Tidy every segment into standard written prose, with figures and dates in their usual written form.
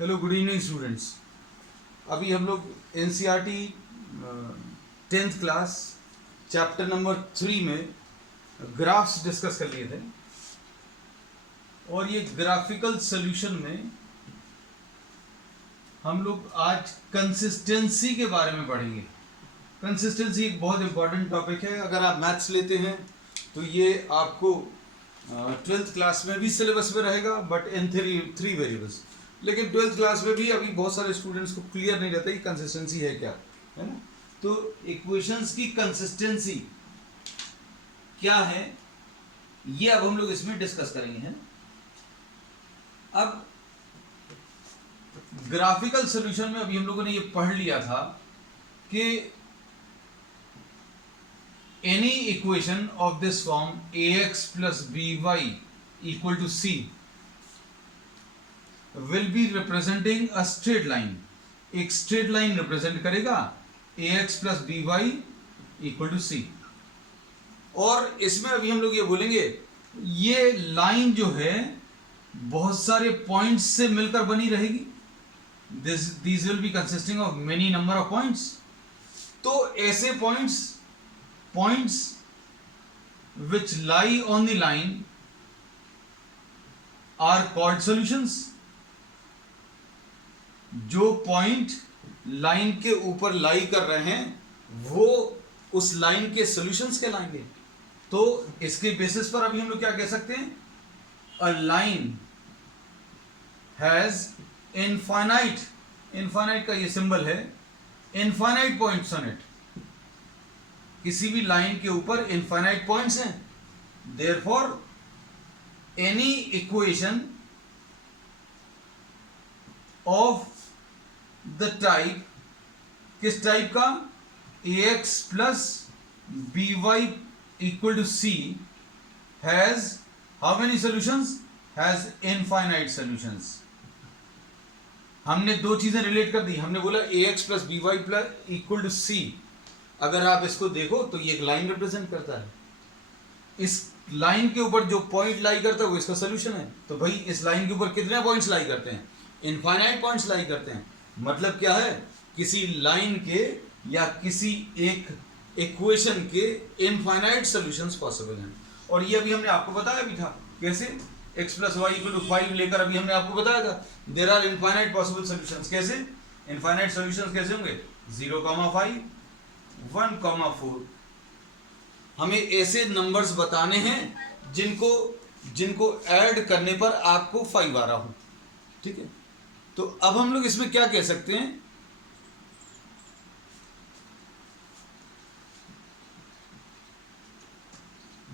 Hello, good evening students. अभी हम लोग NCERT 10th class chapter number 3 में ग्राफ्स डिस्कस कर लिए थे और ये ग्राफिकल सॉल्यूशन में हम लोग आज कंसिस्टेंसी के बारे में पढ़ेंगे। कंसिस्टेंसी एक बहुत इंपॉर्टेंट टॉपिक है। अगर आप मैथ्स लेते हैं तो ये आपको 12th क्लास में भी सिलेबस में रहेगा, बट इन थ्री वेरिएबल्स। लेकिन 12th क्लास में भी अभी बहुत सारे स्टूडेंट्स को क्लियर नहीं रहता कि कंसिस्टेंसी है क्या, है ना। तो इक्वेशंस की कंसिस्टेंसी क्या है, ये अब हम लोग इसमें डिस्कस करेंगे, है ना। अब ग्राफिकल सॉल्यूशन में अभी हम लोगों ने ये पढ़ लिया था कि any equation of this form ax plus by equal to c will be representing a straight line। एक straight line represent करेगा ax plus by equal to c। और इसमें अभी हम लोग ये बोलेंगे ये लाइन जो है बहुत सारे पॉइंट्स से मिलकर बनी रहेगी। these will be consisting of many number of points। तो ऐसे points which lie on the line are called solutions। जो पॉइंट लाइन के ऊपर लाई कर रहे हैं वो उस लाइन के सॉल्यूशंस कहलाएंगे। तो इसके बेसिस पर अभी हम लोग क्या कह सकते हैं, अ लाइन हैज इनफाइनाइट का ये सिंबल है, इनफाइनाइट पॉइंट्स ऑन इट। किसी भी लाइन के ऊपर इनफाइनाइट पॉइंट्स हैं। Therefore any equation of the type, किस टाइप का, ax plus by equal to c has how many solutions, has infinite solutions. हमने दो चीजें रिलेट कर दी। हमने बोला ax plus by plus equal to c। अगर आप इसको देखो तो ये एक लाइन रिप्रेजेंट करता है। इस लाइन के ऊपर जो पॉइंट लाई करता है वो इसका सोल्यूशन है। तो भाई इस लाइन के ऊपर कितने पॉइंट्स लाई करते हैं, इनफाइनाइट पॉइंट्स लाई करते हैं। मतलब क्या है, किसी लाइन के या किसी एक इक्वेशन के इनफाइनाइट सॉल्यूशंस पॉसिबल हैं। और ये अभी हमने आपको बताया भी था कैसे, x plus y equal to 5 लेकर अभी हमने आपको बताया था there are infinite possible solutions. कैसे इनफाइनाइट सॉल्यूशंस कैसे होंगे, 0,5 1,4। हमें ऐसे नंबर्स बताने हैं जिनको ऐड करने पर आपको 5 आ रहा हो, ठीक है। तो अब हम लोग इसमें क्या कह सकते हैं,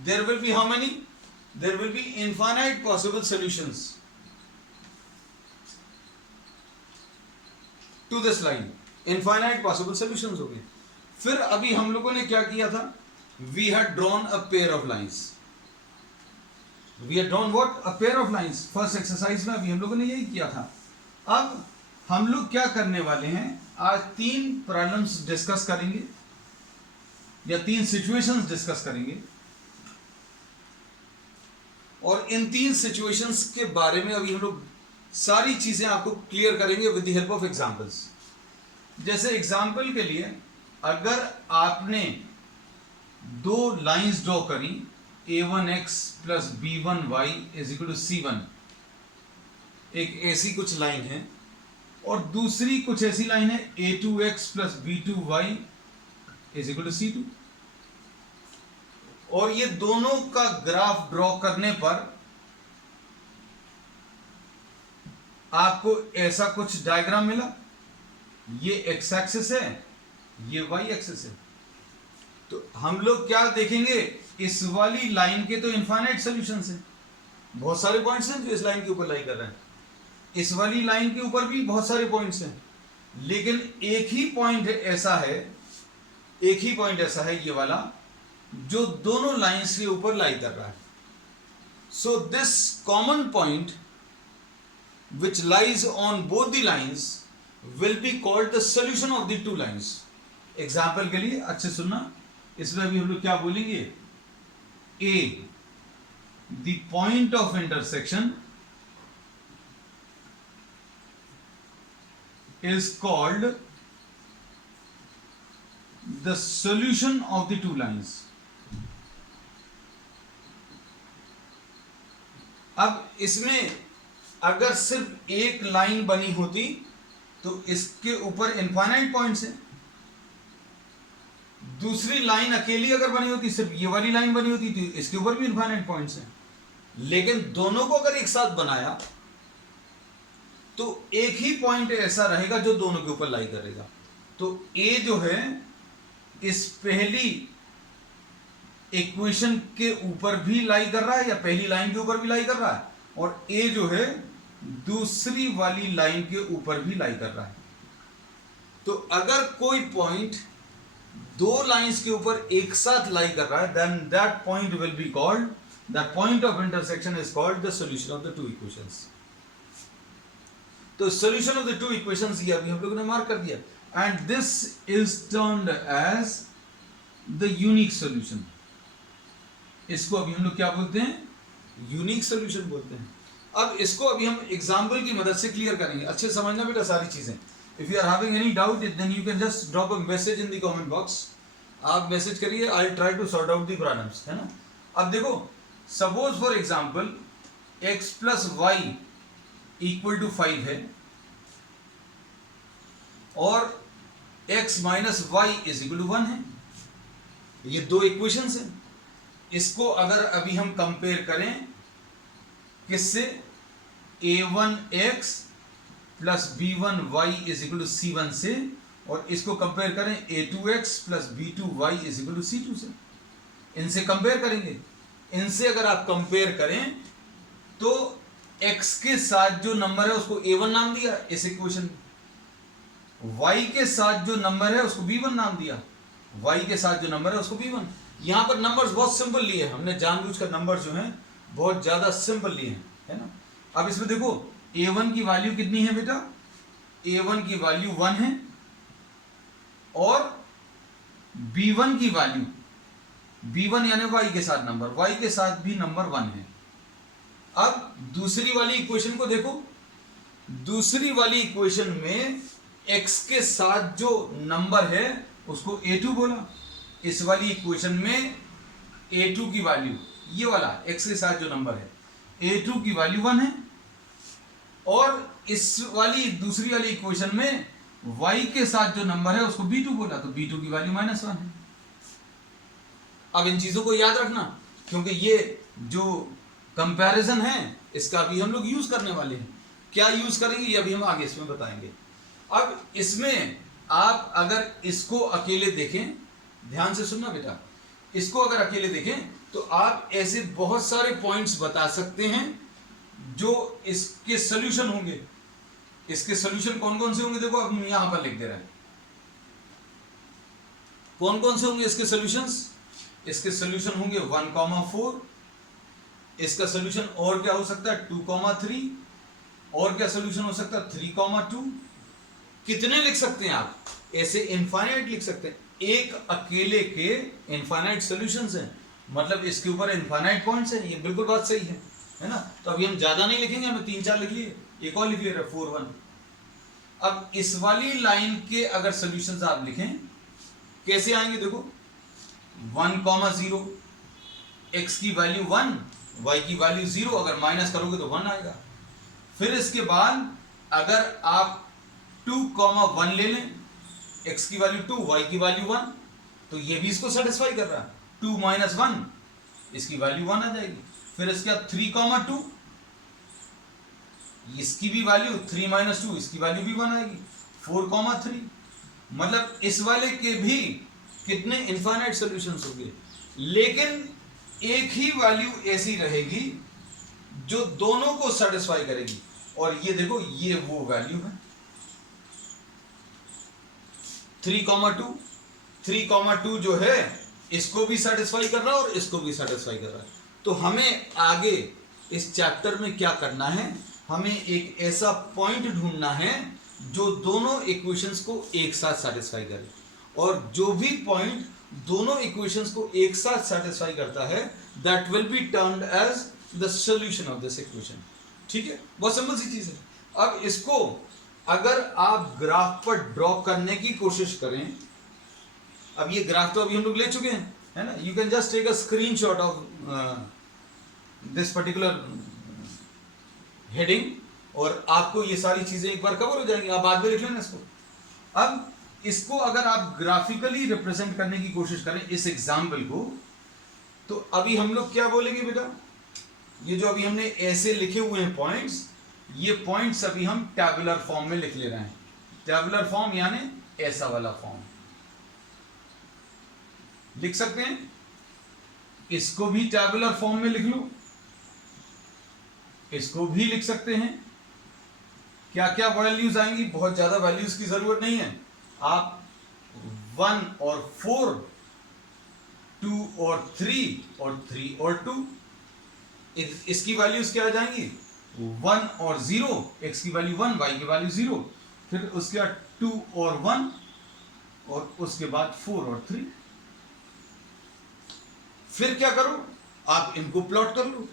there will be how many, there will be infinite possible solutions to this line। infinite possible solutions हो गए। फिर अभी हम लोगों ने क्या किया था, we had drawn a pair of lines। we had drawn what, a pair of lines। First exercise में अभी हम लोगों ने यही किया था। अब हम लोग क्या करने वाले हैं, आज 3 प्रॉब्लम्स डिस्कस करेंगे या 3 सिचुएशंस डिस्कस करेंगे। और इन 3 सिचुएशंस के बारे में अभी हम लोग सारी चीजें आपको क्लियर करेंगे with the help of examples. जैसे एग्जांपल के लिए, अगर आपने 2 लाइंस ड्रॉ करी, a1x plus b1y is equal to c1, एक ऐसी कुछ लाइन है, और दूसरी कुछ ऐसी लाइन है a2x plus b2y is equal to c2। और ये दोनों का ग्राफ ड्रॉ करने पर आपको ऐसा कुछ डायग्राम मिला। ये एक्स एक्सिस है, ये वाई एक्सिस है। तो हम लोग क्या देखेंगे, इस वाली लाइन के तो इनफाइनाइट सॉल्यूशंस हैं, बहुत सारे पॉइंट्स हैं जो इस लाइन के ऊपर लाई कर रहे हैं। इस वाली लाइन के ऊपर भी बहुत सारे पॉइंट्स हैं, लेकिन एक ही पॉइंट ऐसा है ये वाला जो दोनों लाइंस के ऊपर लाई कर रहा है। So this common point which lies on both the lines will be called the solution of the 2 lines. Example के लिए अच्छे सुनना, इसमें अभी हम लोग क्या बोलेंगे, a the point of intersection is called the solution of the two lines. अब इसमें अगर सिर्फ एक लाइन बनी होती तो इसके ऊपर इनफाइनाइट पॉइंट्स हैं, दूसरी लाइन अकेली अगर बनी होती, सिर्फ ये वाली लाइन बनी होती तो इसके ऊपर भी इनफाइनाइट पॉइंट्स हैं। लेकिन दोनों को अगर एक साथ बनाया तो एक ही पॉइंट ऐसा रहेगा जो दोनों के ऊपर लाई करेगा। तो ए जो है इस पहली इक्वेशन के ऊपर भी लाई कर रहा है या पहली लाइन के ऊपर भी लाई कर रहा है, और ए जो है दूसरी वाली लाइन के ऊपर भी लाई कर रहा है। तो अगर कोई पॉइंट दो लाइंस के ऊपर एक साथ लाई कर रहा है, then that point will be called, the point of intersection is called the solution of the two equations. तो solution of the two equations ये अभी हम लोगों ने मार्क कर दिया, and this is termed as the unique solution. इसको अभी हम लोग क्या बोलते हैं? यूनिक सॉल्यूशन बोलते हैं। अब इसको अभी हम एग्जांपल की मदद से क्लियर करेंगे। अच्छे समझना बेटा सारी चीजें। If you are having any doubt then you can just drop a message in the comment box. आप मैसेज करिए, I try to sort out the problems, है ना। अब देखो, suppose for example x plus y equal to 5 है और x minus y is equal to 1 है। ये दो इक्वेशंस हैं। इसको अगर अभी हम कंपेयर करें किससे? a1x plus b1y is equal to c1 से, और इसको कंपेयर करें a2x plus b2y is equal to c2 से। इनसे कंपेयर करेंगे। इनसे अगर आप कंपेयर करें तो x के साथ जो नंबर है उसको a1 नाम दिया इस इक्वेशन, y के साथ जो नंबर है उसको b1 नाम दिया, y के साथ जो नंबर है उसको b1। यहां पर नंबर्स बहुत सिंपल लिए हैं हमने, जानबूझकर नंबर जो हैं बहुत ज्यादा सिंपल लिए हैं, है ना। अब इसमें देखो a1 की वैल्यू कितनी है बेटा? a1 की वैल्यू 1 है और b1 की वैल्यू, b1 यानी y के साथ नंबर, y के साथ भी नंबर 1 है। अब दूसरी वाली इक्वेशन को देखो। दूसरी वाली इक्वेशन में x के साथ जो नंबर है उसको a2 बोला। इस वाली इक्वेशन में a2 की वैल्यू, ये वाला x के साथ जो नंबर है a2 की वैल्यू 1 है, और इस वाली दूसरी वाली इक्वेशन में y के साथ जो नंबर है उसको b2 बोला, तो b2 की वैल्यू -1 है। अब इन चीजों को याद रखना, क्योंकि ये जो कंपैरिजन है इसका भी हम लोग यूज करने वाले हैं। क्या यूज करेंगे ये अभी हम आगे इसमें बताएंगे। अब इसमें आप अगर इसको अकेले देखें, ध्यान से सुनना बेटा, इसको अगर अकेले देखें तो आप ऐसे बहुत सारे पॉइंट्स बता सकते हैं जो इसके सॉल्यूशन होंगे। इसके सॉल्यूशन कौन कौन से होंगे देखो, अब हम यहां पर लिख दे रहे हैं कौन कौन से होंगे इसके सॉल्यूशंस। इसके सॉल्यूशन होंगे 1,4। इसका सॉल्यूशन और क्या हो सकता है? 2,3। और क्या सॉल्यूशन हो सकता है? 3,2। कितने लिख सकते हैं आप? ऐसे इनफाइनाइट लिख सकते हैं। एक अकेले के इनफाइनाइट सॉल्यूशंस हैं, मतलब इसके ऊपर इनफाइनाइट पॉइंट्स हैं। ये बिल्कुल बात सही है ना। तो अभी हम ज्यादा नहीं लिखेंगे, हमें 3-4 लिख लिए, एक और लिख ले रहे 4, 1। अब इस वाली लाइन के अगर सॉल्यूशंस आप लिखें कैसे आएंगे देखो, 1,0, x की वैल्यू 1, y की वैल्यू 0, अगर माइनस करोगे तो 1 आएगा। फिर इसके बाद अगर आप 2,1 ले लें, x की वैल्यू 2, y की वैल्यू 1, तो ये भी इसको सेटिस्फाई कर रहा है। 2 - 1, इसकी वैल्यू 1 आ जाएगी। फिर इसके बाद 3,2, इसकी भी वैल्यू 3 - 2, इसकी वैल्यू भी 1 आएगी। 4,3, मतलब इस वाले के भी कितने इनफाइनाइट सॉल्यूशंस होंगे, लेकिन एक ही वैल्यू ऐसी रहेगी जो दोनों को सेटिस्फाई करेगी। और ये देखो, ये वो वैल्यू है 3,2। 3,2 जो है इसको भी सेटिस्फाई कर रहा है और इसको भी सेटिस्फाई कर रहा है। तो हमें आगे इस चैप्टर में क्या करना है, हमें एक ऐसा पॉइंट ढूंढना है जो दोनों इक्वेशंस को एक साथ सेटिस्फाई करे, और जो भी पॉइंट दोनों इक्वेशंस को एक साथ सेटिस्फाई करता है that will be termed as the solution of this equation. ठीक है, बहुत सिंपल सी चीज है। अब इसको अगर आप ग्राफ पर ड्रॉ करने की कोशिश करें, अब ये ग्राफ तो अभी हम लोग ले चुके हैं, है ना, you can just take a screenshot of this particular heading और आपको ये सारी चीजें एक बार कवर हो जाएंगी, आप बाद में लिख लेना इसको। अब इसको अगर आप ग्राफिकली रिप्रेजेंट करने की कोशिश करें इस एग्जाम्पल को, तो अभी हम लोग क्या बोलेंगे बेटा, ये जो अभी हमने ऐसे लिखे हुए हैं पॉइंट्स, ये पॉइंट्स अभी हम टैबुलर फॉर्म में लिख ले रहे हैं। टैबुलर फॉर्म यानी ऐसा वाला फॉर्म लिख सकते हैं, इसको भी टैबुलर फॉर्म में लिख लो, इसको भी लिख सकते हैं। क्या क्या वैल्यूज आएंगी, बहुत ज्यादा वैल्यूज की जरूरत नहीं है, आप 1 और 4, 2 और 3 और 3 और 2, इसकी वैल्यूज क्या आ जाएंगी, 1 और 0, x की वैल्यू 1, y की वैल्यू 0, फिर उसके बाद 2 और 1 और उसके बाद 4 और 3। फिर क्या करो, आप इनको प्लॉट कर लो।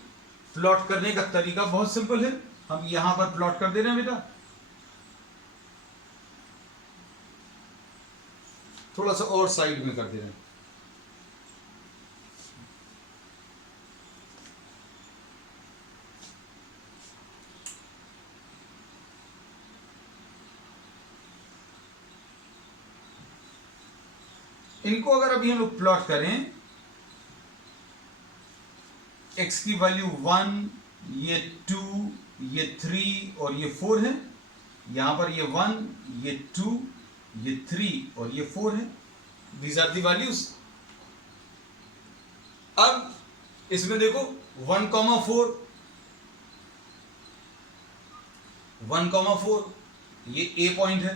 प्लॉट करने का तरीका बहुत सिंपल है, हम यहां पर प्लॉट कर दे रहे हैं बेटा, थोड़ा सा और साइड में कर दे रहे हैं। इनको अगर अभी हम लोग प्लॉट करें, x की वैल्यू 1, ये 2, ये 3 और ये 4 है, यहां पर ये 1, ये 2, ये 3 और ये 4 है, दीज आर दी वैल्यूज। अब इसमें देखो 1,4, 1,4 ये a पॉइंट है,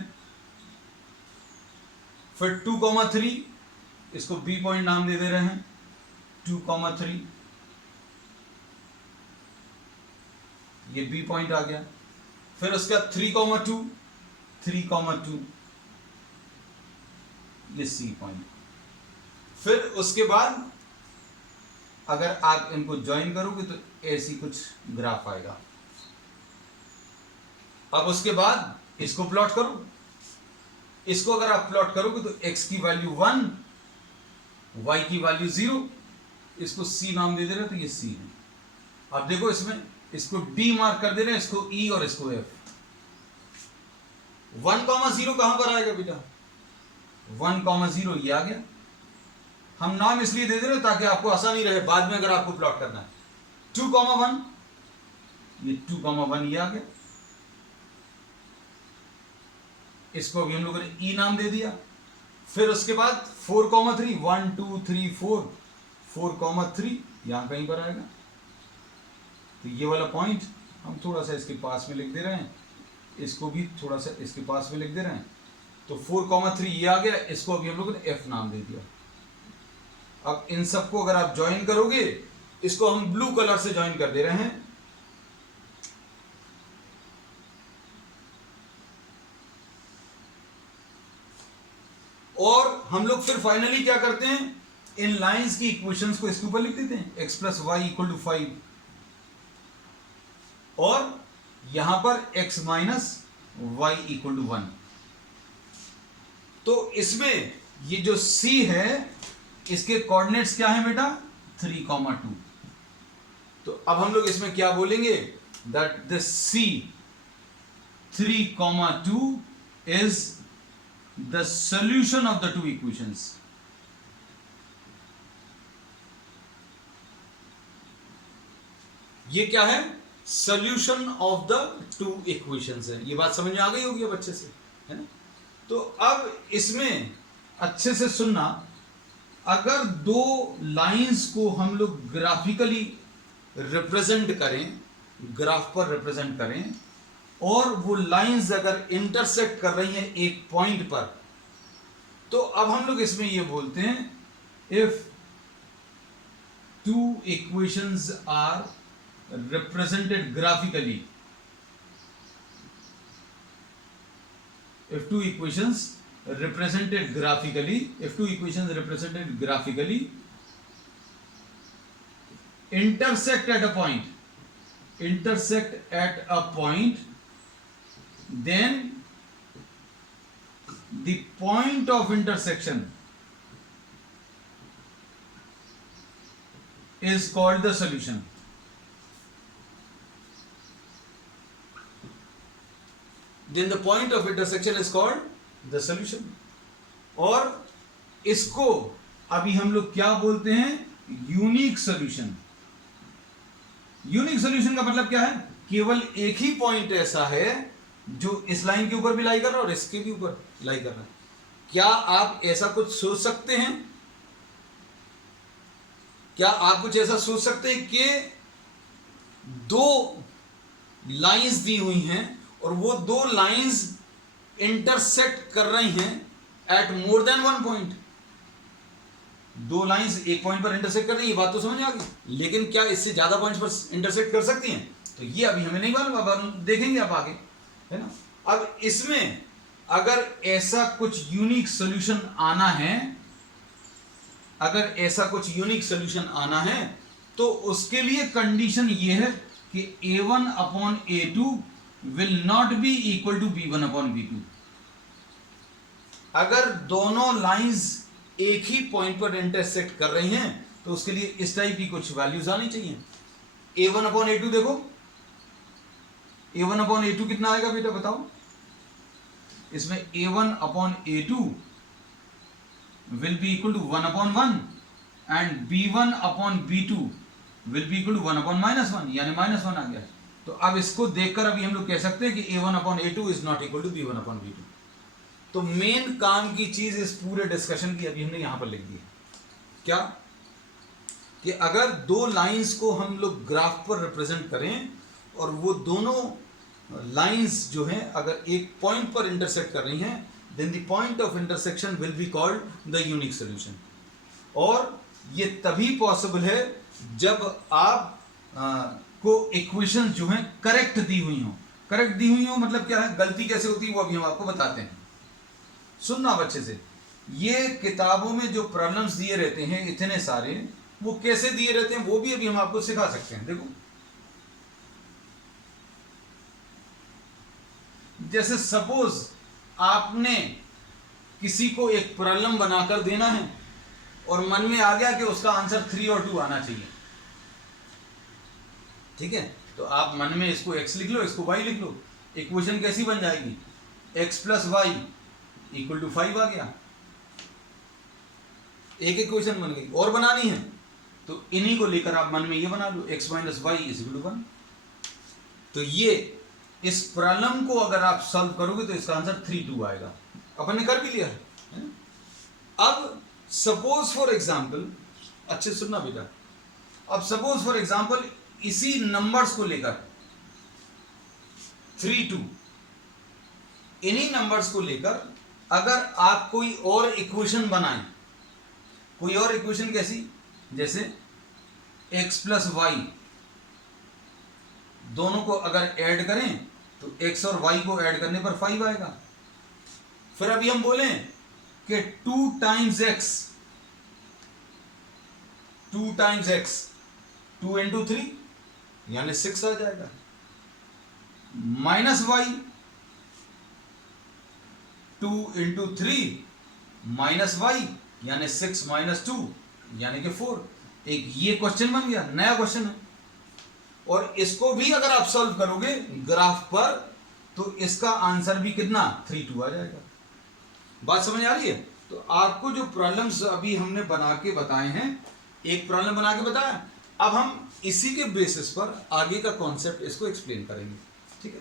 फिर 2,3 इसको b पॉइंट नाम दे दे रहे हैं, 2,3 ये b पॉइंट आ गया, फिर उसके बाद 3,2, 3,2 ये c पॉइंट, फिर उसके बाद अगर आप इनको ज्वाइन करोगे तो ऐसी कुछ ग्राफ आएगा। अब उसके बाद इसको प्लॉट करो, इसको अगर आप प्लॉट करोगे तो x की वैल्यू 1, y की वैल्यू 0, इसको c नाम दे दे रहे हैं तो ये c है। अब देखो इसमें इसको d मार्क कर दे रहे हैं, इसको e और इसको f। 1,0 कहां पर आएगा बेटा, 1,0 ये आ गया। हम नाम इसलिए दे दे रहे हैं ताकि आपको आसानी रहे बाद में अगर आपको प्लॉट करना है। 2,1 ये 2,1 ये आ गया, इसको भी हम लोगों ने e नाम दे दिया। फिर उसके बाद 4,3, 1 2 3 4, 4,3 यहां कहीं पर आएगा, तो ये वाला पॉइंट हम थोड़ा सा इसके पास में लिख दे रहे हैं, इसको भी थोड़ा सा इसके पास में लिख दे रहे हैं, तो 4,3 ये आ गया, इसको अभी हम लोगों ने f नाम दे दिया। अब इन सबको अगर आप ज्वाइन करोगे, इसको हम ब्लू कलर से ज्वाइन कर दे रहे हैं, और हम लोग फिर फाइनली क्या करते हैं, इन लाइंस की इक्वेशंस को इसके ऊपर लिख देते हैं, x plus y equal to 5, और यहां पर x minus y equal to 1। तो इसमें ये जो c है इसके कोऑर्डिनेट्स क्या है बेटा, 3,2। तो अब हम लोग इसमें क्या बोलेंगे, that the c 3,2 is the solution of the two equations। ये क्या है, solution of the two equations है। ये बात समझ में आ गई होगी अब अच्छे से, है ना। तो अब इसमें अच्छे से सुनना, अगर दो लाइंस को हम लोग ग्राफिकली रिप्रेजेंट करें, ग्राफ पर रिप्रेजेंट करें, और वो लाइंस अगर इंटरसेक्ट कर रही हैं एक पॉइंट पर, तो अब हम लोग इसमें ये बोलते हैं, if two equations are represented graphically, if two equations represented graphically, if two equations represented graphically intersect at a point, then point of intersection is called the solution. Then the point of intersection is called the solution. और इसको अभी हम लोग क्या बोलते हैं? Unique solution. Unique solution का मतलब क्या है? केवल एक ही पॉइंट ऐसा है जो इस लाइन के ऊपर भी लाई कर रहा है और इसके भी ऊपर लाई कर रहा है. क्या आप ऐसा कुछ सोच सकते हैं? क्या आप कुछ ऐसा सोच सकते हैं कि दो लाइंस दी हुई हैं और वो दो लाइंस इंटरसेक्ट कर रही हैं at more than one point? दो लाइंस एक पॉइंट पर इंटरसेक्ट कर रही है, ये बात तो समझ आ गई. लेकिन क्या इससे ज्यादा पॉइंट्स पर इंटरसेक्ट कर सकती हैं? तो ये अभी हमें नहीं मालूम, अब देखेंगे आप आगे, है ना. अब इसमें अगर ऐसा कुछ यूनिक सॉल्यूशन आना है, अगर ऐसा कुछ यूनिक सॉल्यूशन आना है तो उसके लिए कंडीशन ये है कि a1 upon a2 will not be equal to b1 upon b2. अगर दोनों लाइंस एक ही पॉइंट पर इंटरसेक्ट कर रही हैं तो उसके लिए इस टाइप की कुछ वैल्यूज आनी चाहिए. a1 अपॉन a2 देखो, a1 अपॉन a2 कितना आएगा बेटा बताओ? इसमें a1 upon a2 will be equal to 1 upon 1 and b1 upon b2 will be equal to 1 upon minus 1, यानी माइनस 1 आ गया. तो अब इसको देखकर अभी हम लोग कह सकते हैं कि a1 upon a2 is not equal to b1 upon b2. तो मेन काम की चीज इस पूरे डिस्कशन की अभी हमने यहां पर लिख दी है. क्या कि अगर दो लाइंस को हम लोग ग्राफ पर रिप्रेजेंट करें और वो दोनों लाइंस जो हैं अगर एक पॉइंट पर इंटरसेक्ट कर रही हैं, then the point of intersection will be called the unique solution. और ये तभी पॉसिबल है जब आप को इक्वेशन जो हैं करेक्ट दी हुई हो. करेक्ट दी हुई हो मतलब क्या है? गलती कैसे होती है वो अभी हम आपको बताते हैं. सुनना बच्चे से. ये किताबों में जो प्रॉब्लम्स दिए रहते हैं इतने सारे, वो कैसे दिए रहते हैं वो भी अभी हम आपको सिखा सकते हैं. देखो जैसे सपोज आपने किसी को एक प्रॉब्लम बनाकर देना है और मन में आ गया कि उसका आंसर 3 और 2 आना चाहिए. ठीक है, तो आप मन में इसको x लिख लो, इसको y लिख लो. इक्वेशन कैसी बन जाएगी? x plus y equal to 5 आ गया. एक इक्वेशन बन गई. और बनानी है तो इन्हीं को लेकर आप मन में ये बना लो, x minus y is equal to 1. तो ये इस प्रॉब्लम को अगर आप सॉल्व करोगे तो इसका आंसर 3 2 आएगा. अपन ने कर भी लिया है. अब सपोज फॉर एग्जांपल, अच्छे सुनना बेटा, अब सपोज फॉर एग्जांपल इसी नंबर्स को लेकर 3 2, इन्हीं नंबर्स को लेकर अगर आप कोई और इक्वेशन बनाएं, कोई और इक्वेशन कैसी? जैसे x प्लस वाई, दोनों को अगर ऐड करें तो x और y को ऐड करने पर 5 आएगा. फिर अभी हम बोलें कि 2 times x, 2 times x, 2 into 3 यानी 6 आ जाएगा. Minus y, 2 into 3 minus y यानी 6 माइनस 2 यानी कि 4. एक ये क्वेश्चन बन गया, नया क्वेश्चन है. और इसको भी अगर आप सॉल्व करोगे ग्राफ पर तो इसका आंसर भी कितना? 3 2 आ जाएगा. बात समझ आ रही है? तो आपको जो प्रॉब्लम्स अभी हमने बना के बताए हैं, एक प्रॉब्लम बना के बताया, अब हम इसी के बेसिस पर आगे का कॉन्सेप्ट इसको एक्सप्लेन करेंगे. ठीक है,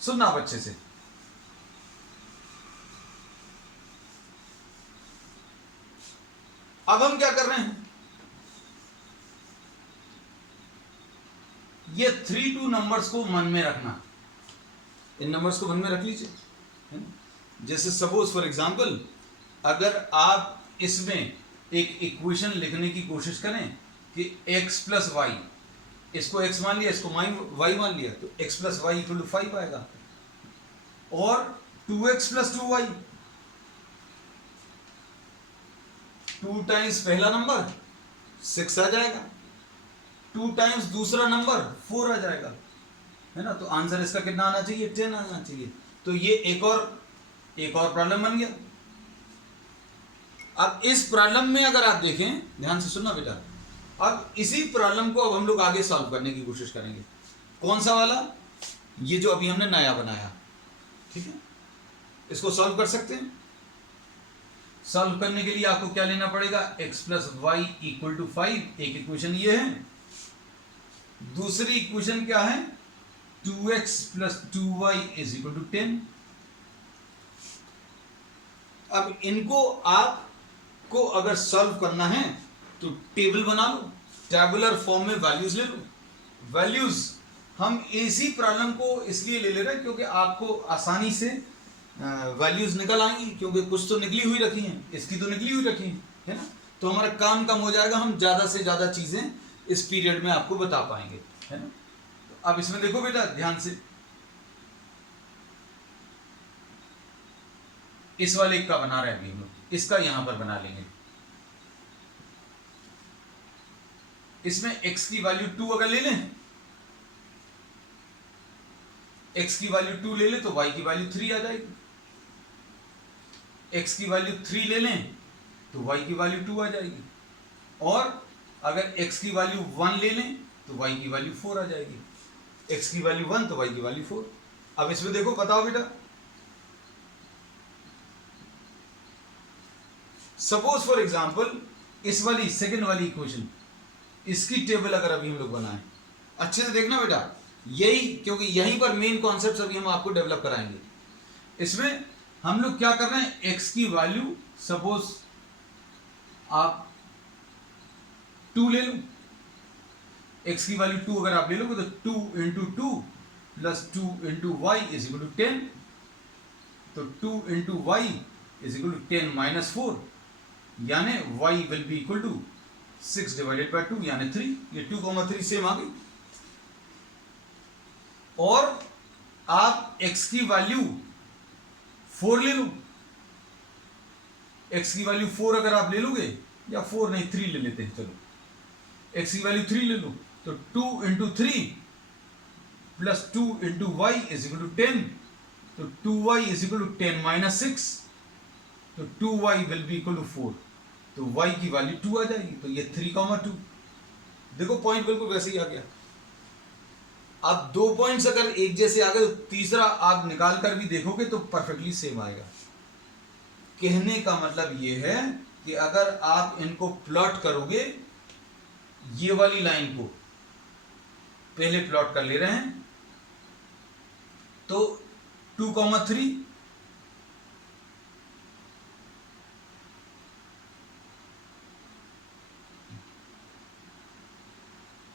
सुनना आप अच्छे से. अब हम क्या कर रहे हैं? ये 3 2 नंबर्स को मन में रखना. इन नंबर्स को मन में रख लीजिए, है ना. जैसे सपोज फॉर एग्जांपल अगर आप इसमें एक इक्वेशन लिखने की कोशिश करें कि x प्लस वाई, इसको x मान लिया, इसको y मान लिया, तो x plus y equal to 5 आएगा. और 2x प्लस 2y, 2 टाइम्स पहला नंबर 6 आ जाएगा, 2 टाइम्स दूसरा नंबर 4 आ जाएगा. है ना। तो आंसर इसका कितना आना चाहिए, 10 आना चाहिए। तो ये एक और प्रॉब्लम बन गया। अब इस प्रॉब्लम में अगर आप देखें, ध्यान से सुनना बेटा, अब इसी प्रॉब्लम को अब हम लोग आगे सॉल्व करने की कोशिश करेंगे। कौन सा वाला, ये जो अभी हमने नया बनाया, ठीक है, इसको सॉल्व कर सकते हैं। सॉल्व करने के लिए आपको क्या लेना पड़ेगा, x plus y equal to 5, एक इक्वेशन ये है। दूसरी इक्वेशन क्या है, 2x plus 2y is equal to 10। अब इनको आपको अगर सॉल्व करना है तो टेबल बना लो, टेबुलर फॉर्म में वैल्यूज ले लो। वैल्यूज हम इसी प्रॉब्लम को इसलिए ले रहे हैं क्योंकि आपको आसानी से वैल्यूज निकल आएंगी, क्योंकि कुछ तो निकली हुई रखी हैं, इसकी तो निकली हुई रखी है ना। तो हमारा काम कम हो जाएगा, हम ज्यादा से ज्यादा चीजें इस पीरियड में आपको बता पाएंगे, है ना। तो अब इसमें देखो बेटा ध्यान से, इस वाले का बना रहे हैं हम लोग, इसका यहां पर बना लेंगे। इसमें x की वैल्यू 2 अगर ले लें, x की वैल्यू 2 ले लें तो y की वैल्यू 3 आ जाएगी। x की वैल्यू 3 ले लें तो y की वैल्यू 2 आ जाएगी। और अगर x की वैल्यू 1 ले लें तो y की वैल्यू 4 आ जाएगी। x की वैल्यू 1 तो y की वैल्यू 4। अब इसमें देखो, बताओ बेटा, सपोज फॉर एग्जांपल इस वाली सेकंड वाली इक्वेशन, इसकी टेबल अगर अभी हम लोग बनाएं, अच्छे से देखना बेटा, यही क्योंकि यहीं पर मेन कॉन्सेप्ट अभी हम आपको डेवलप कराएंगे। इसमें हम लोग क्या कर रहे हैं, x की वैल्यू सपोज आप 2 ले लो, x की वैल्यू 2 अगर आप ले लोगे तो 2 into 2 plus 2 into y is equal to 10। तो 2 into y is equal to 10 minus 4, यानी y will be equal to 6 divided by 2 यानी 3। ये 2,3 सेम आ गई। और आप x की वैल्यू 4 ले लो, x की वैल्यू 4 अगर आप ले लोगे, या 4 नहीं 3 ले लेते हैं, चलो x की वैल्यू 3 ले लो, तो 2 into 3 plus 2 into y is equal to 10। तो 2y is equal to 10 minus 6, तो 2y will be equal to 4। तो y की वैल्यू 2 आ जाएगी। तो ये 3,2, देखो पॉइंट बिल्कुल वैसे ही आ गया। अब 2 पॉइंट्स अगर एक जैसे आ गए तो तीसरा आप निकाल कर भी देखोगे तो परफेक्टली सेम आएगा। कहने का मतलब ये है कि अगर आप इनको प्लॉट करोगे, ये वाली लाइन को पहले प्लॉट कर ले रहे हैं, तो 2,3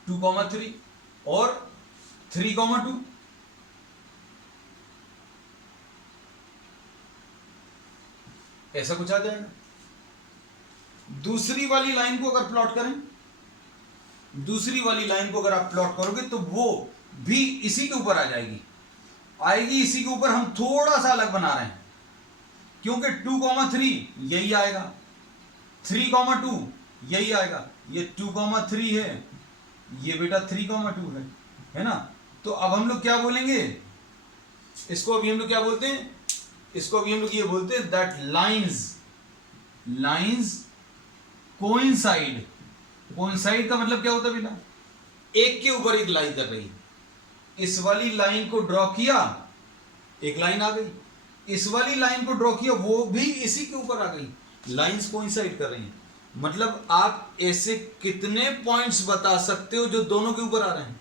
2,3 और 3,2, ऐसा कुछ आ जाएगा। दूसरी वाली लाइन को अगर प्लॉट करें, दूसरी वाली लाइन को अगर आप प्लॉट करोगे तो वो भी इसी के ऊपर आ जाएगी, आएगी इसी के ऊपर। हम थोड़ा सा अलग बना रहे हैं क्योंकि 2,3 यही आएगा, 3,2 यही आएगा। ये 2,3 है, ये बेटा 3,2 है ना। तो अब हम लोग क्या बोलेंगे, इसको अभी हम लोग क्या बोलते हैं, इसको अभी हम लोग ये बोलते हैं दैट लाइंस कोइंसाइड। कोइंसाइड का मतलब क्या होता है बेटा, एक के ऊपर एक लाइन कर रही है। इस वाली लाइन को ड्रॉ किया, एक लाइन आ गई, इस वाली लाइन को ड्रॉ किया, वो भी इसी के ऊपर आ गई। लाइंस कोइंसाइड कर रही हैं, मतलब आप ऐसे कितने पॉइंट्स बता सकते हो जो दोनों के ऊपर आ रहे हैं।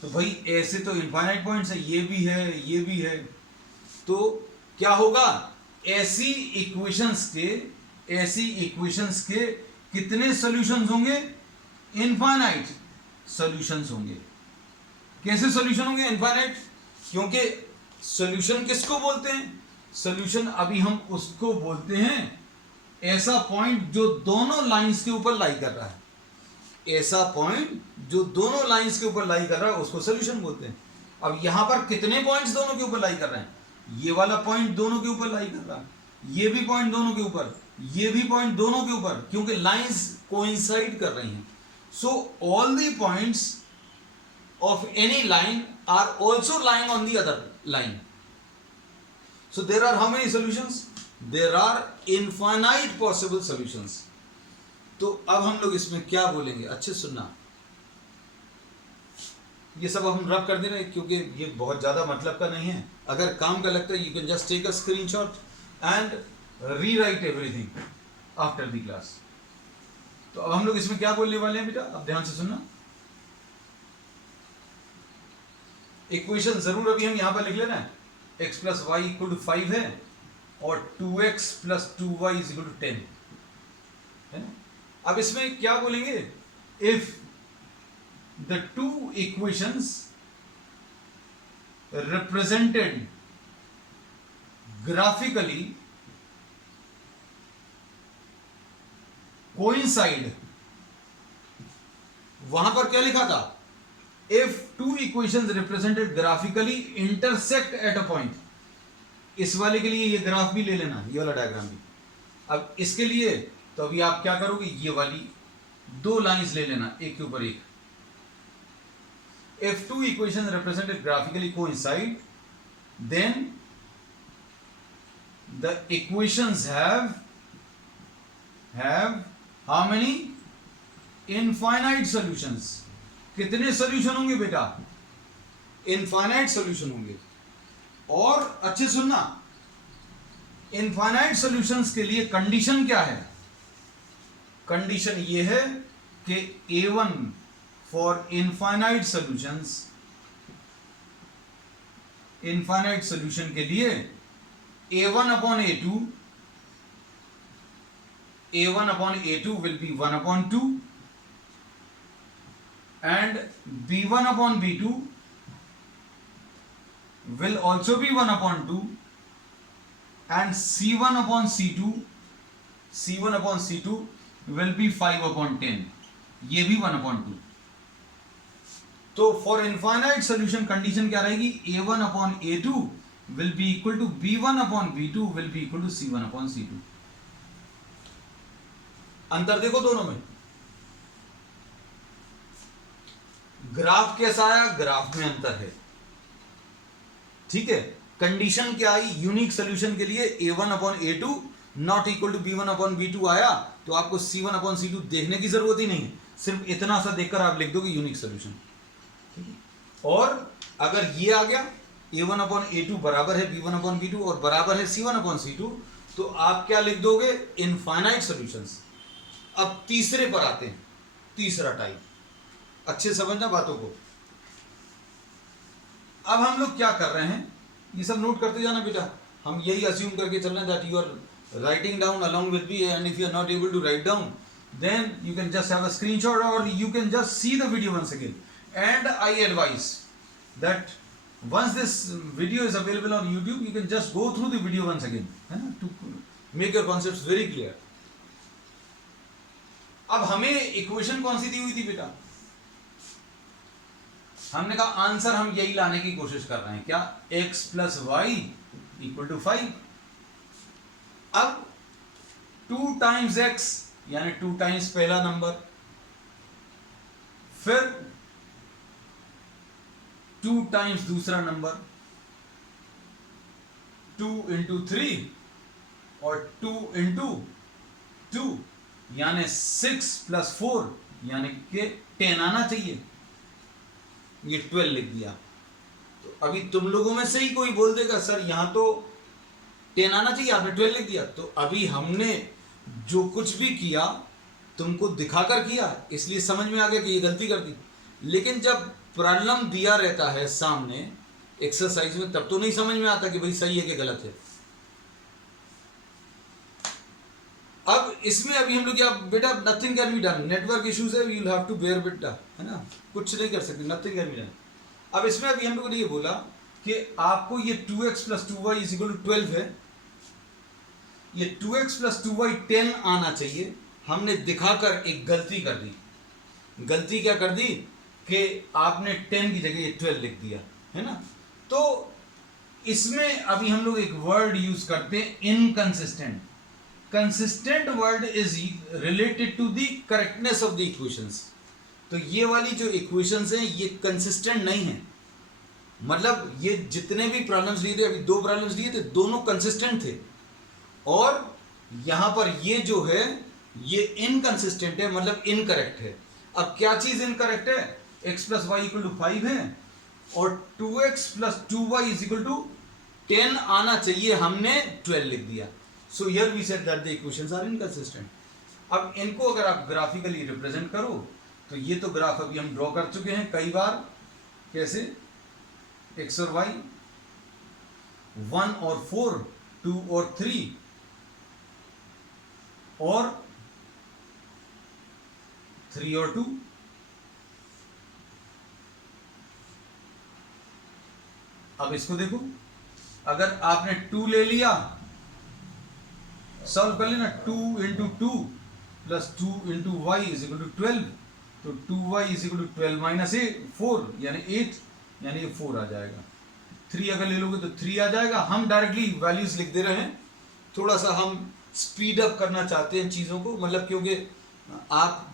तो भाई ऐसे तो इनफाइनाइट पॉइंट्स है, ये भी है, ये भी है। तो क्या होगा, ऐसी इक्वेशंस के कितने सॉल्यूशंस होंगे, इनफाइनाइट सॉल्यूशंस होंगे। कैसे सॉल्यूशन होंगे, इनफाइनाइट, क्योंकि सॉल्यूशन किसको बोलते हैं, सॉल्यूशन अभी हम उसको बोलते हैं ऐसा पॉइंट जो दोनों लाइंस के ऊपर लाई कर रहा है। ऐसा पॉइंट जो दोनों लाइंस के ऊपर लाई कर रहा है उसको सॉल्यूशन बोलते हैं। अब यहां पर कितने पॉइंट्स दोनों के ऊपर लाई कर रहे हैं, ये वाला पॉइंट दोनों के ऊपर लाई कर रहा है, ये भी पॉइंट दोनों के ऊपर, ये भी पॉइंट दोनों के ऊपर, क्योंकि लाइंस कोइंसाइड कर रही हैं। So all the points of any line are also lying on the other line. So there are how many solutions? There are infinite possible solutions. तो अब हम लोग इसमें क्या बोलेंगे, अच्छे सुनना, ये सब हम रब कर दे रहे हैं क्योंकि ये बहुत ज्यादा मतलब का नहीं है. अगर काम का लगता है you can just take a screenshot and rewrite everything after the class. तो अब हम लोग इसमें क्या बोलने वाले हैं बेटा, अब ध्यान से सुनना. इक्वेशन जरूर अभी हम यहां पर लिख लेना है. x plus y equal to 5 है और 2x plus 2y is equal to 10 है ना. अब इसमें क्या बोलेंगे, if the two equations represented graphically coincide. वहां पर क्या लिखा था, if two equations represented graphically intersect at a point. इस वाले के लिए ये ग्राफ भी ले लेना, ये वाला डायग्राम भी. अब इसके लिए तो अभी आप क्या करोगे, ये वाली दो लाइंस ले लेना एक के ऊपर एक. If two equations represented graphically coincide, then the equations have how many infinite solutions. कितने सॉल्यूशन होंगे बेटा, इनफाइनाइट सॉल्यूशन होंगे. और अच्छे सुनना, इनफाइनाइट सॉल्यूशंस के लिए कंडीशन क्या है, कंडीशन ये है कि A1 for infinite solutions, infinite solution के लिए A1 upon A2, A1 upon A2 will be 1 upon 2 and B1 upon B2 will also be 1 upon 2 and C1 upon C2 will be 5 upon 10, ये भी 1 upon 2. तो for infinite solution condition क्या रहेगी, A1 upon A2 will be equal to B1 upon B2 will be equal to C1 upon C2. अंतर देखो दोनों में. Graph कैसा आया, ग्राफ में अंतर है, ठीक है. कंडीशन क्या आई, यूनिक सॉल्यूशन के लिए A1 upon A2 not equal to B1 upon B2 आया, तो आपको C1 अपॉन C2 देखने की जरूरत ही नहीं है, सिर्फ इतना सा देखकर आप लिख दोगे यूनिक सॉल्यूशन. और अगर ये आ गया A1 अपॉन A2 बराबर है B1 अपॉन B2 और बराबर है C1 अपॉन C2, तो आप क्या लिख दोगे, इनफाइनाइट सॉल्यूशंस. अब तीसरे पर आते हैं, तीसरा टाइप, अच्छे समझना बातों को. अब हम लोग क्या कर रहे हैं, ये सब नोट करते जाना बेटा. हम यही अज्यूम करके चलना that you are writing down along with me, and if you are not able to write down then you can just have a screenshot or you can just see the video once again. And I advise that once this video is available on YouTube, you can just go through the video once again to make your concepts very clear. अब हमें equation कौन सी दी हुई थी बेटा, हमने कहा answer हम यही लाने की कोशिश कर रहे हैं, क्या, x plus y equal to 5. अब 2 टाइम्स x यानी 2 टाइम्स पहला नंबर, फिर 2 टाइम्स दूसरा नंबर, 2 इंटू 3 और 2 इंटू 2 यानी 6 प्लस 4 यानी कि 10 आना चाहिए. ये 12 लिख दिया. तो अभी तुम लोगों में से ही कोई बोल देगा सर यहां तो 10 आना चाहिए, आपने 12 लिख दिया. तो अभी हमने जो कुछ भी किया तुमको दिखाकर किया, इसलिए समझ में आ गया कि ये गलती कर दी. लेकिन जब प्रॉब्लम दिया रहता है सामने एक्सरसाइज में, तब तो नहीं समझ में आता कि भाई सही है कि गलत है. अब इसमें अभी हम लोग क्या बेटा, nothing can be done, network issues है, you will have to bear बेटा, है ना, कुछ नहीं कर सकते, नथिंग कैन बी डन. अब इसमें अभी हम लोगों ने ये बोला कि आपको ये 2x plus 2y is equal to 12 है, ये 2x प्लस 2y 10 आना चाहिए. हमने दिखाकर एक गलती कर दी. गलती क्या कर दी कि आपने 10 की जगह ये 12 लिख दिया, है ना. तो इसमें अभी हम लोग एक वर्ड यूज करते हैं, inconsistent. Consistent word is related to the correctness of the equations. तो ये वाली जो इक्वेशंस हैं ये कंसिस्टेंट नहीं है, मतलब ये जितने भी प्रॉब्लम्स लिए थे, अभी 2 प्रॉब्लम्स लिए थे, दोनों कंसिस्टेंट थे, और यहां पर ये जो है ये इनकंसिस्टेंट है, मतलब इनकरेक्ट है। अब क्या चीज इनकरेक्ट है? x plus y equal to 5 है और 2x plus 2y is equal to 10 आना चाहिए, हमने 12 लिख दिया। So here we said that the equations are inconsistent. अब इनको अगर आप ग्राफिकली रिप्रेजेंट करो तो ये तो ग्राफ अभी हम ड्रॉ कर चुके हैं कई बार। कैसे? x और y, 1 और 4, 2 और 3, और 3 और 2। अब इसको देखो, अगर आपने 2 ले लिया, सॉल्व कर लेना, 2 into 2 plus 2 into y is equal to 12, तो 2y is equal to 12 minus 4 यानी 8, यानी ये 4 आ जाएगा। 3 अगर ले लोगे तो 3 आ जाएगा। हम डायरेक्टली वैल्यूज लिख दे रहे हैं, थोड़ा सा हम स्पीड अप करना चाहते हैं चीज़ों को, मतलब क्योंकि आप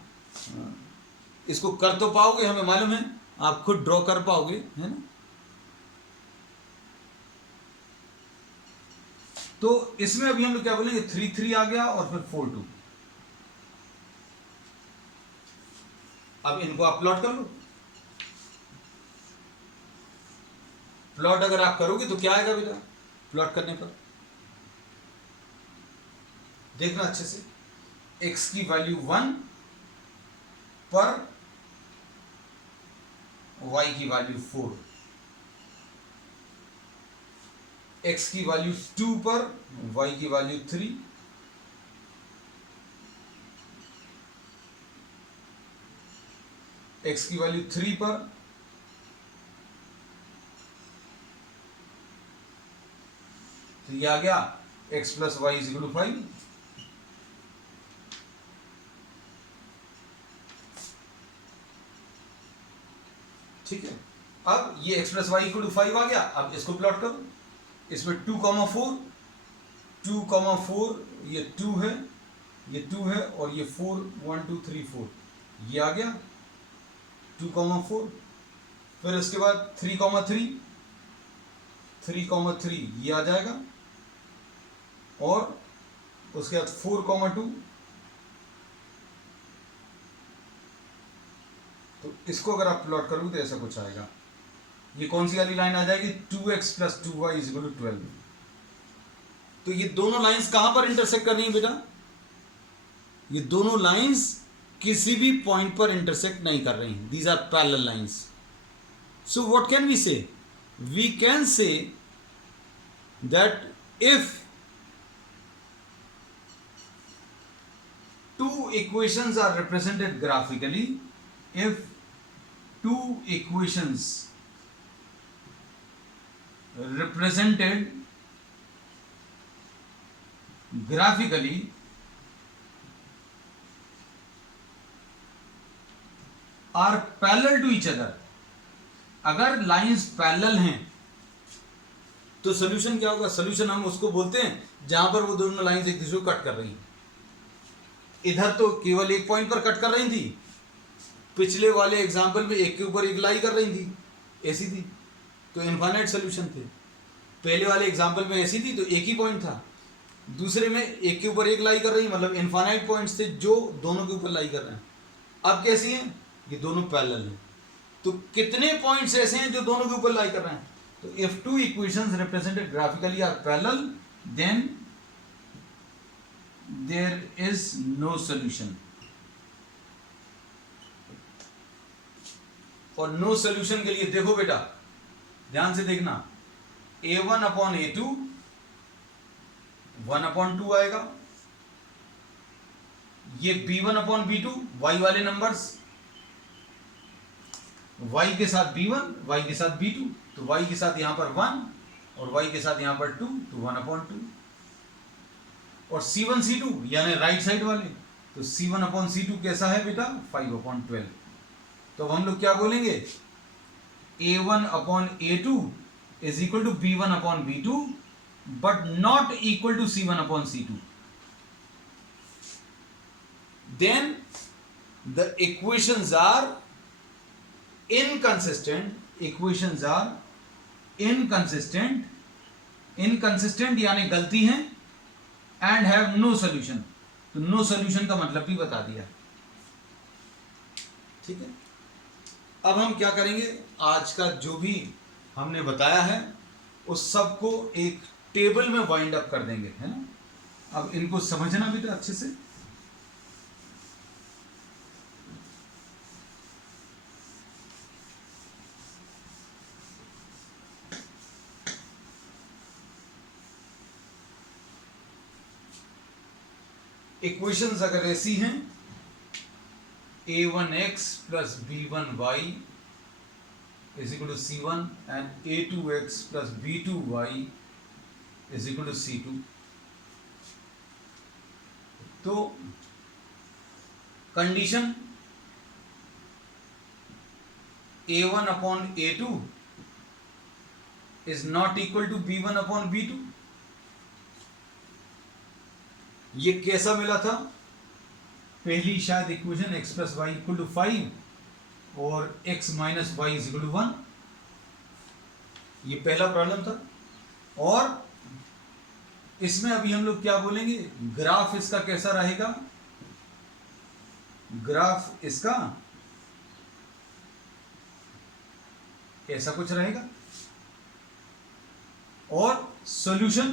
इसको कर तो पाओगे, हमें मालूम है, आप खुद ड्रॉ कर पाओगे, है ना। तो इसमें अभी हम लोग क्या बोलेंगे, 3 3 आ गया और फिर 4 2। अब इनको आप प्लॉट कर लो। प्लॉट अगर आप करोगे तो क्या आएगा बेटा? प्लॉट करने पर देखना अच्छे से, x की वैल्यू 1 पर y की वैल्यू 4, x की वैल्यू 2 पर y की वैल्यू 3, x की वैल्यू 3 पर तो ये आ गया x plus y is equal to 5। ठीक है, अब ये x plus y equal to 5 आ गया। अब इसको प्लॉट करो, इसमें 2,4, 2,4, ये 2 है, ये 2 है, और ये 4, 1 2 3 4, ये आ गया 2,4। फिर इसके बाद 3,3, 3,3 ये आ जाएगा, और उसके बाद 4,2, तो इसको अगर आप प्लॉट करोगे तो ऐसा कुछ आएगा। ये कौन सी वाली लाइन आ जाएगी? 2x plus 2y is equal to 12। तो ये दोनों लाइंस कहां पर इंटरसेक्ट कर रही हैं बेटा? ये दोनों लाइंस किसी भी पॉइंट पर इंटरसेक्ट नहीं कर रही हैं। These are parallel lines. So what can we say? We can say that if two equations are represented graphically, if two equations represented graphically are parallel to each other, अगर lines parallel हैं तो solution क्या होगा? Solution हम उसको बोलते हैं जहां पर वो दोनों लाइंस एक दूसरे को कट कर रही हैं। इधर तो केवल एक पॉइंट पर कट कर रही थी, पिछले वाले एग्जाम्पल में एक के ऊपर एक लाई कर रही थी, ऐसी थी, तो इनफाइनाइट सोल्यूशन थे। पहले वाले एग्जाम्पल में ऐसी थी तो एक ही पॉइंट था, दूसरे में एक के ऊपर एक लाई कर रही, मतलब इनफाइनाइट पॉइंट्स थे जो दोनों के ऊपर लाई कर रहे हैं। अब कैसी हैं? ये दोनों पैरेलल हैं। तो कितने पॉइंट्स ऐसे हैं जो दोनों के ऊपर लाई कर रहे हैं? तो if two equations represented graphically are parallel, then there is no solution। और नो सोल्यूशन के लिए देखो बेटा, ध्यान से देखना, a1 अपॉन a2 1/2 आएगा, ये b1 अपॉन b2 y वाले नंबर्स, y के साथ b1, y के साथ b2, तो y के साथ यहां पर 1 और y के साथ यहां पर 2, तो 1/2, और C1 C2 यानी राइट साइड वाले, तो C1 अपॉन C2 कैसा है बेटा? 5/12। तो अब हम लोग क्या बोलेंगे? A1 upon A2 is equal to B1 upon B2 but not equal to C1 upon C2। Then the equations are inconsistent equations are inconsistent यानी गलती है, एंड हैव नो सॉल्यूशन। तो नो सॉल्यूशन का मतलब भी बता दिया। ठीक है, अब हम क्या करेंगे, आज का जो भी हमने बताया है उस सब को एक टेबल में वाइंड अप कर देंगे, है ना। अब इनको समझना भी तो अच्छे से। इक्वेशंस अगर ऐसी हैं, a1x plus b1y is equal to c1 and a2x plus b2y is equal to c2, तो condition a1 upon a2 is not equal to b1 upon b2, ये कैसा मिला था, पहली शायद equation x plus y equal to 5 और x minus y is equal to 1, ये पहला प्रॉब्लम था। और इसमें अभी हम लोग क्या बोलेंगे, ग्राफ इसका कैसा रहेगा, ग्राफ इसका ऐसा कुछ रहेगा, और सॉल्यूशन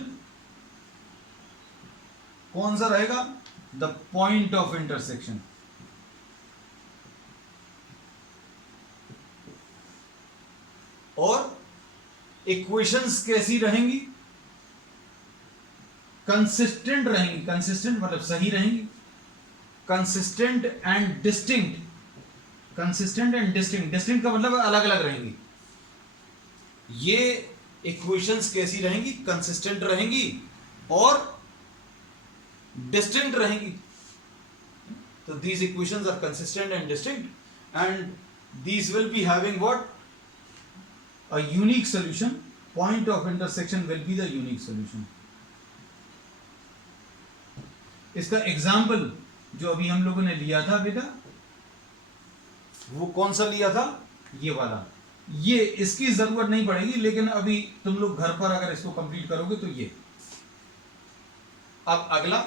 कौन सा रहेगा, द पॉइंट ऑफ इंटरसेक्शन। और इक्वेशंस कैसी रहेंगी, कंसिस्टेंट रहेंगी, कंसिस्टेंट मतलब सही रहेंगी, consistent and distinct, consistent and distinct, distinct का मतलब अलग अलग रहेंगी। ये इक्वेशंस कैसी रहेंगी, कंसिस्टेंट रहेंगी और डिस्टिंक्ट रहेंगी। तो these equations are consistent and distinct and these will be having what, a unique solution, point of intersection will be the unique solution। इसका एग्जाम्पल जो अभी हम लोगों ने लिया था बेटा, वो कौन सा लिया था, ये वाला। ये इसकी जरूरत नहीं पड़ेगी, लेकिन अभी तुम लोग घर पर अगर इसको कंप्लीट करोगे तो ये। अब अगला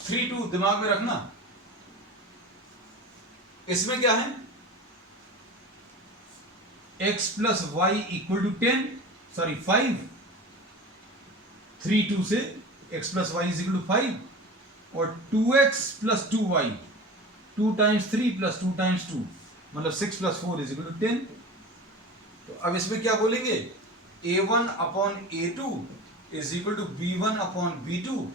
3-2 दिमाग में रखना। इसमें क्या है, x plus y equal to 10, sorry 5, 3-2 से x plus y is equal to 5, और 2x plus 2y, 2 times 3 plus 2 times 2 मतलब 6 प्लस 4 इज इक्वल टू 10। तो अब इसमें क्या बोलेंगे, a1 upon a2 is equal to b1 upon b2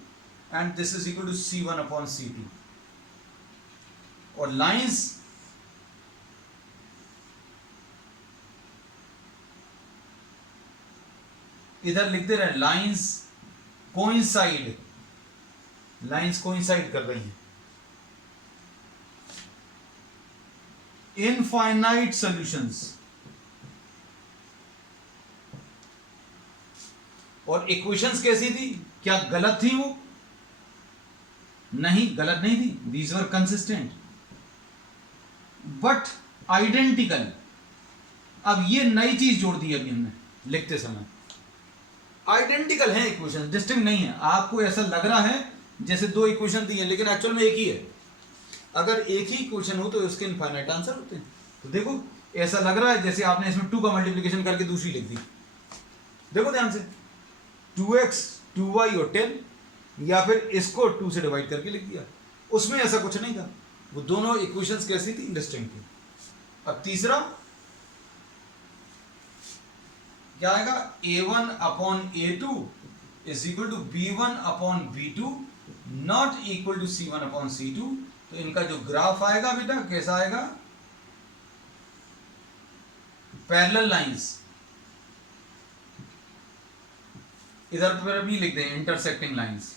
and this is equal to c1 upon c2, और lines इधर लिखते रहे, लाइंस कोइंसाइड, लाइंस कोइंसाइड कर रही हैं। इनफाइनाइट सॉल्यूशंस, और इक्वेशंस कैसी थी, क्या गलत थी वो, नहीं गलत नहीं थी, these were consistent but identical. अब ये नई चीज जोड़ दी अभी हमने लिखते समय, आइडेंटिकल है इक्वेशन, डिस्टिंक्ट नहीं है। आपको ऐसा लग रहा है जैसे दो इक्वेशन दी है, लेकिन एक्चुअल में एक ही है। अगर एक ही इक्वेशन हो तो उसके इनफाइनाइट आंसर होते हैं। तो देखो ऐसा लग रहा है जैसे आपने इसमें 2 का मल्टीप्लिकेशन करके दूसरी लिख दी, देखो ध्यान से, 2x 2y और 10, या फिर इसको 2 से डिवाइड करके लिख दिया। उसमें ऐसा कुछ नहीं था, वो दोनों इक्वेशंस कैसी थी, डिस्टिंक्ट थी। अब तीसरा क्या आएगा, a1 upon a2 is equal to b1 upon b2 not equal to c1 upon c2। तो इनका जो ग्राफ आएगा बेटा कैसा आएगा, पैरेलल लाइंस, इधर पर भी लिख दें इंटरसेक्टिंग लाइंस,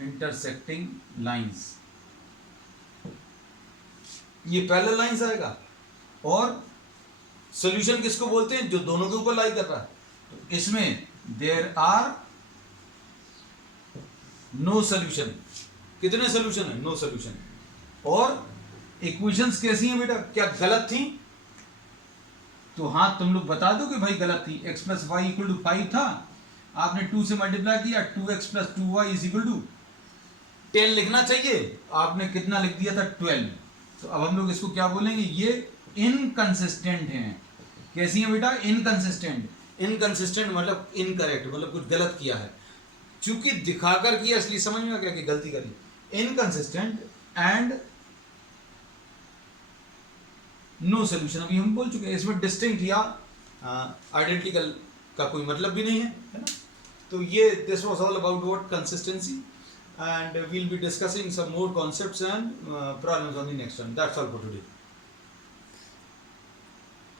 इंटरसेक्टिंग लाइंस, ये पैरेलल लाइंस आएगा। और सॉल्यूशन किसको बोलते हैं, जो दोनों के ऊपर लाई कर रहा है। तो इसमें देयर आर नो सॉल्यूशन, कितने सॉल्यूशन है, नो सॉल्यूशन। और इक्वेशंस कैसी हैं बेटा, क्या गलत थी? तो हाँ तुम लोग बता दो कि भाई गलत थी। x plus y equal to 5 था, आपने 2 से मल्टीप्लाई किया, 2x plus 2y is equal to 10 लिखना चाहिए, आपने कितना लिख दिया था 12। तो अब हम लोग इसको क्या बोलेंगे, ये इनकंसिस्टेंट हैं। कैसी हैं बेटा, इनकंसिस्टेंट। इनकंसिस्टेंट मतलब इनकरेक्ट, मतलब कुछ गलत किया है, चूंकि दिखाकर किया इसलिए समझ में आ गया कि गलती करी। इनकंसिस्टेंट एंड नो सोल्यूशन, अभी हम बोल चुके हैं। इसमें डिस्टिंक्ट या आइडेंटिकल का कोई मतलब भी नहीं है, है ना? तो ये this was all about what consistency, and we'll be discussing some more concepts and problems on the next one. That's all for today.